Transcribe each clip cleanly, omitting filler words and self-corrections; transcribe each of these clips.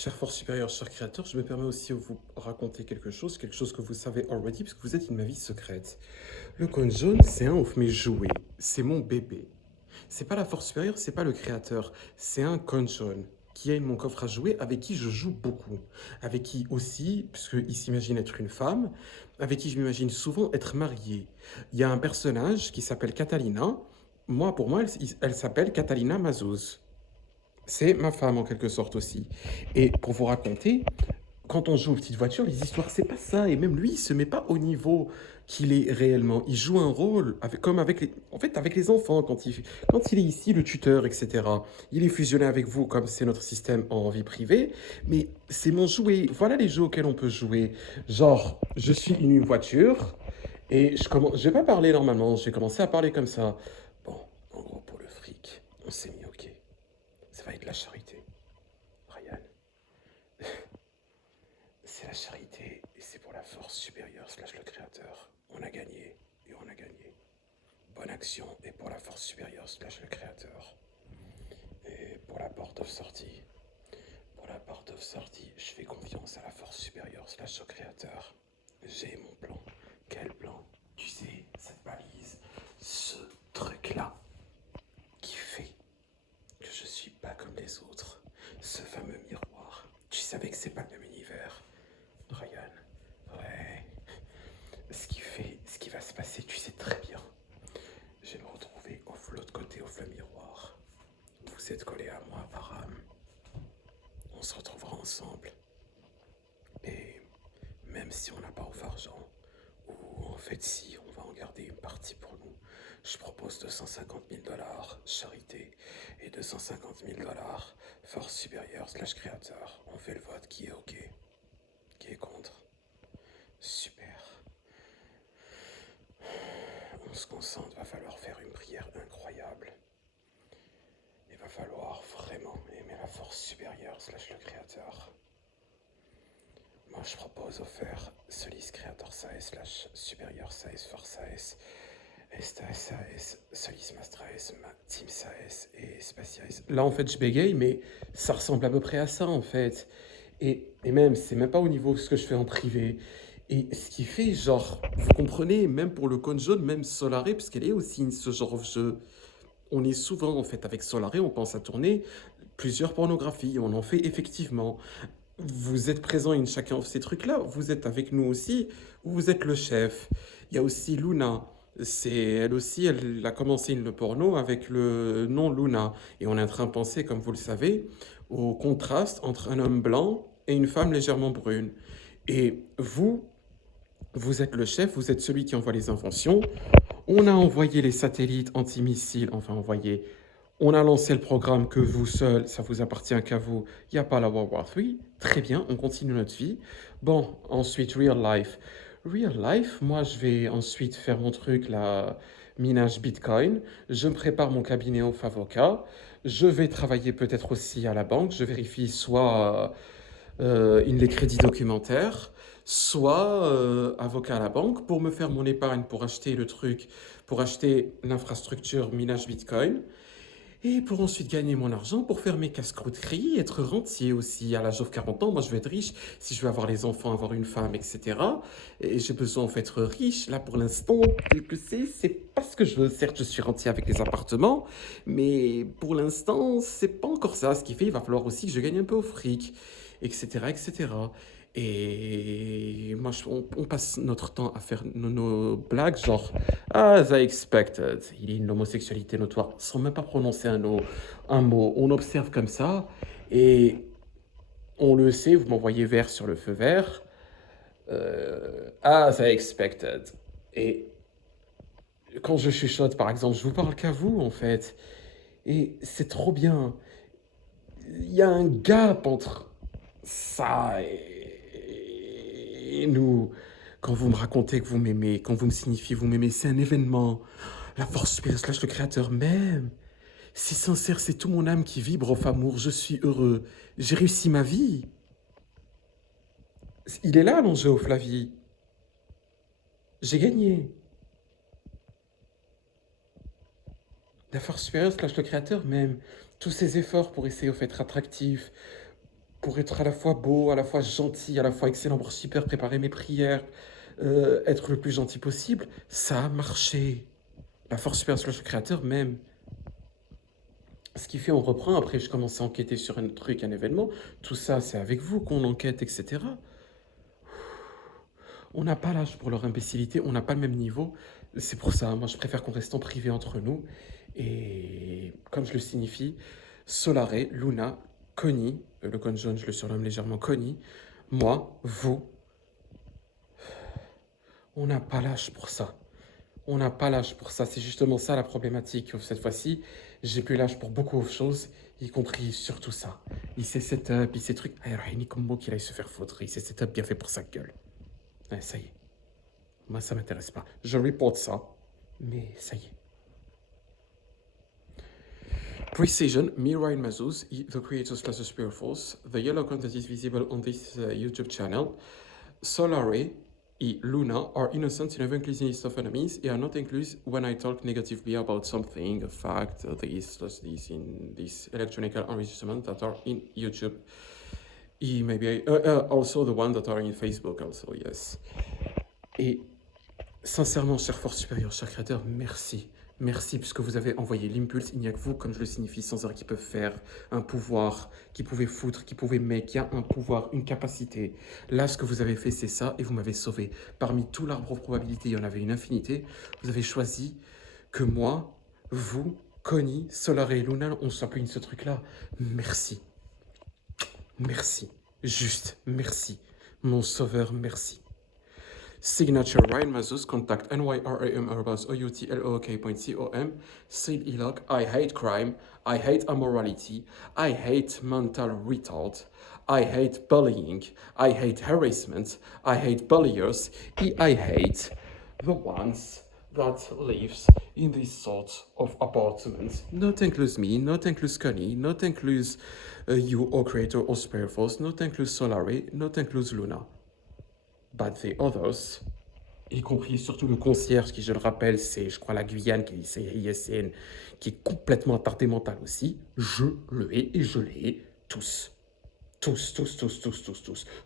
Cher Force supérieure, cher créateur, je me permets aussi de vous raconter quelque chose que vous savez already, parce que vous êtes une ma vie secrète. Le cône jaune, c'est un ouf, mais joué. C'est mon bébé. C'est pas la force supérieure, c'est pas le créateur. C'est un cône jaune qui est mon coffre à jouer, avec qui je joue beaucoup. Avec qui aussi, puisqu'il s'imagine être une femme, avec qui je m'imagine souvent être marié. Il y a un personnage qui s'appelle Catalina. Moi, pour moi, elle s'appelle Catalina Mazouz. C'est ma femme en quelque sorte aussi. Et pour vous raconter, quand on joue aux petites voitures, les histoires, c'est pas ça. Et même lui, il se met pas au niveau qu'il est réellement. Il joue un rôle comme avec les, en fait, avec les enfants quand il est ici, le tuteur, etc. Il est fusionné avec vous comme c'est notre système en vie privée. Mais c'est mon jouet. Voilà les jeux auxquels on peut jouer. Genre, je suis une voiture et je vais pas parler normalement. Je vais commencer à parler comme ça. Bon, en gros, pour le fric, on s'est mis ok. Ça va être la charité. Ryan, c'est la charité et c'est pour la force supérieure slash le créateur. On a gagné et on a gagné. Bonne action et pour la force supérieure slash le créateur. Et pour la porte of sortie. Pour la porte of sortie, je fais confiance à la force supérieure slash au créateur. J'ai mon plan. Quel plan? Tu sais, cette balise, ce truc-là, qui fait que je suis pas comme les autres. Ce fameux miroir. Tu savais que c'est pas le même univers. Ryan, ouais. Ce qui va se passer, tu sais très bien. Je vais me retrouver off l'autre côté, off le miroir. Vous êtes collés à moi par âme. On se retrouvera ensemble. Et même si on n'a pas off argent, ou en fait si, on va en garder une partie pour nous. Je propose 250 000 dollars charité et 250 000 dollars force supérieure slash créateur. On fait le vote, qui est ok, qui est contre. Super. On se concentre, va falloir faire une prière incroyable. Il va falloir vraiment aimer la force supérieure slash le créateur. Moi je propose de faire Solis Creator Saes slash supérieur Saes Force Saes Esta Saes Solis Mastraes Team Saes et Spaciaes. Là en fait je bégaye mais ça ressemble à peu près à ça en fait. Et même c'est même pas au niveau de ce que je fais en privé. Et ce qui fait, genre, vous comprenez, même pour le cône jaune, même Solaré, parce qu'elle est aussi ce genre de jeu, on est souvent, en fait, avec Solaré, on pense à tourner plusieurs pornographies, on en fait effectivement. Vous êtes présent in chacun de ces trucs-là, vous êtes avec nous aussi, ou vous êtes le chef. Il y a aussi Luna. C'est elle aussi, elle a commencé le porno avec le nom Luna. Et on est en train de penser, comme vous le savez, au contraste entre un homme blanc et une femme légèrement brune. Et vous êtes le chef, vous êtes celui qui envoie les inventions. On a envoyé les satellites antimissiles, enfin envoyé. On a lancé le programme que vous seul, ça vous appartient qu'à vous. Il n'y a pas la World War 3. Très bien, on continue notre vie. Bon, ensuite, real life. Real life, moi, je vais ensuite faire mon truc, la minage Bitcoin. Je me prépare mon cabinet of avocat. Je vais travailler peut-être aussi à la banque. Je vérifie soit les crédits documentaires, soit avocat à la banque pour me faire mon épargne pour acheter le truc, pour acheter l'infrastructure minage Bitcoin. Et pour ensuite gagner mon argent pour faire mes casse-croûteries, être rentier aussi. À l'âge de 40 ans, moi je veux être riche. Si je veux avoir les enfants, avoir une femme, etc. Et j'ai besoin en fait d'être riche. Là pour l'instant, tel que c'est pas ce que je veux. Certes, je suis rentier avec les appartements, mais pour l'instant, c'est pas encore ça. Ce qui fait, il va falloir aussi que je gagne un peu au fric, etc. etc. Et moi, on passe notre temps à faire nos blagues, genre, as I expected, il y a une homosexualité notoire, sans même pas prononcer un mot. On observe comme ça, et on le sait, vous m'envoyez vert sur le feu vert, as I expected. Et quand je chuchote, par exemple, je vous parle qu'à vous, en fait. Et c'est trop bien. Il y a un gap entre ça et nous. Quand vous me racontez que vous m'aimez, quand vous me signifiez que vous m'aimez, c'est un événement. La force supérieure slash le créateur même. C'est sincère, c'est tout mon âme qui vibre au amour. Je suis heureux. J'ai réussi ma vie. Il est là l'enjeu, Flavie. J'ai gagné. La force supérieure slash le créateur même. Tous ces efforts pour essayer d'être attractif, pour être à la fois beau, à la fois gentil, à la fois excellent pour super préparer mes prières, être le plus gentil possible, ça a marché. La force supérieure slash le créateur même. Ce qui fait, on reprend, après je commence à enquêter sur un truc, un événement, tout ça c'est avec vous qu'on enquête, etc. On n'a pas l'âge pour leur imbécilité, on n'a pas le même niveau. C'est pour ça, moi je préfère qu'on reste en privé entre nous. Et comme je le signifie, Solare, Luna, Connie, le Conjon je le surnomme légèrement Connie, moi, vous, on n'a pas l'âge pour ça. On n'a pas l'âge pour ça, c'est justement ça la problématique cette fois-ci. J'ai plus l'âge pour beaucoup de choses, y compris surtout ça. Il s'est setup, il s'est truc. Ah, il comme mot qu'il aille se faire foutre, il s'est setup bien fait pour sa gueule. Ouais, ça y est. Moi, ça m'intéresse pas. Je reporte ça, mais ça y est. Precision, me Ryan Mazuz, the creators class of Spirit Force. The yellow content is visible on this YouTube channel. Solare and Luna are innocent in having list of enemies and are not included when I talk negatively about something, a fact, this in this electronic enregistrement that are in YouTube. Maybe also the one that are in Facebook also, yes. Et sincèrement, chère force supérieure, cher créateur, merci. Merci puisque vous avez envoyé l'impulse. Il n'y a que vous, comme je le signifie, sans heure, qui peuvent faire un pouvoir, qui pouvait foutre, qui pouvait make, qui a un pouvoir, une capacité. Là, ce que vous avez fait, c'est ça, et vous m'avez sauvé. Parmi tout l'arbre de probabilité, il y en avait une infinité. Vous avez choisi que moi, vous, Connie, Solare et Luna, on soit plus de ce truc-là. Merci. Merci. Juste, merci. Mon sauveur, merci. Signature Ryan Mazus, contact nyram@outlook.com. Seal Elok, I hate crime, I hate immorality, I hate mental retard, I hate bullying, I hate harassment, I hate bulliers, I hate the ones that lives in these sorts of apartments. Not includes me, not includes Connie, not includes you or Creator or Spirit Force, not includes Solare, not includes Luna. But the others, y compris surtout le concierge qui, je le rappelle, c'est, je crois, la Guyane, c'est ISN, qui est complètement attardé mental aussi, je le hais et je les hais tous. Tous. Que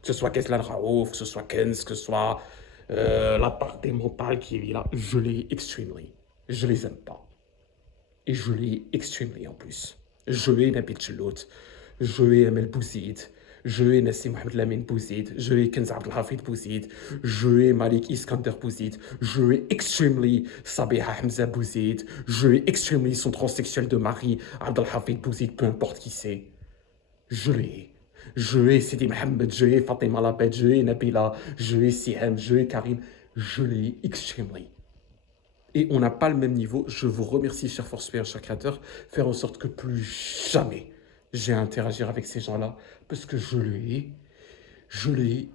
ce soit Keslan Raouf, que ce soit Kens, que ce soit l'attardé mental qui est là, je les hais extremely. Je les aime pas. Et je les hais extremely en plus. Je hais Nabil Chelout, je hais Amel Bouzid, je hais Nassim Mohamed Lamine Bouzid, je hais Kenz Abdelhafid Bouzid, je hais Malik Iskander Bouzid, je hais extremely Sabiha Hamza Bouzid, je hais extremely son transsexuel de mari, Abdelhafid Bouzid, peu importe qui c'est. Je les hais. Je hais Sidi Mohamed, je hais Fatima Labed, je hais Nabila, je hais Sihem, je hais Karim, je les hais extremely. Et on n'a pas le même niveau. Je vous remercie, cher force supérieure, cher créateur, faire en sorte que plus jamais j'ai à interagir avec ces gens-là, parce que je les hais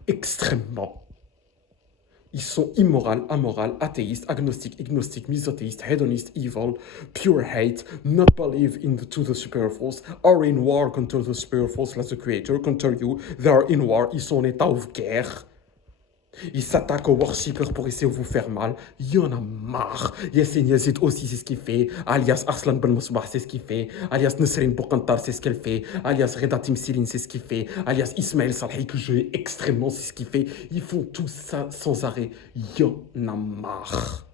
extrêmement. Ils sont immoraux, amoral, athéistes, agnostiques, ignostiques, misothéistes, hedonistes, evil, pure hate, not believe to the superior force, are in war contre the superior force, like the creator, contre you, they are in war, ils sont en état de guerre. Ils s'attaquent aux worshippers pour essayer de vous faire mal. Il y en a marre. Yassine Yazid aussi, c'est ce qu'il fait. Alias Arslan Ben Mousbah, c'est ce qu'il fait. Alias Nesrine Bourkantar, c'est ce qu'elle fait. Alias Reda Timsilin, c'est ce qu'il fait. Alias Ismaël Salhi, que je hais extrêmement, c'est ce qu'il fait. Ils font tout ça sans arrêt. Il y en a marre.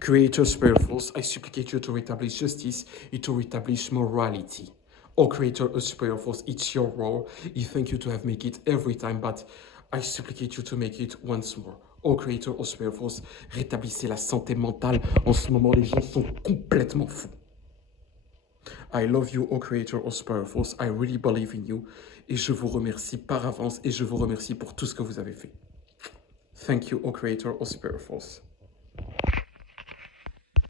Creator Spirit Force, I supplicate you to reestablish justice and to reestablish morality. Oh, Creator of Superior Force, it's your role. I thank you to have made it every time, but I supplicate you to make it once more. Oh, Creator of Superior Force, rétablissez la santé mentale. En ce moment, les gens sont complètement fous. I love you, oh Creator of Superior Force. I really believe in you. Et je vous remercie par avance et je vous remercie pour tout ce que vous avez fait. Thank you, oh Creator of Superior Force.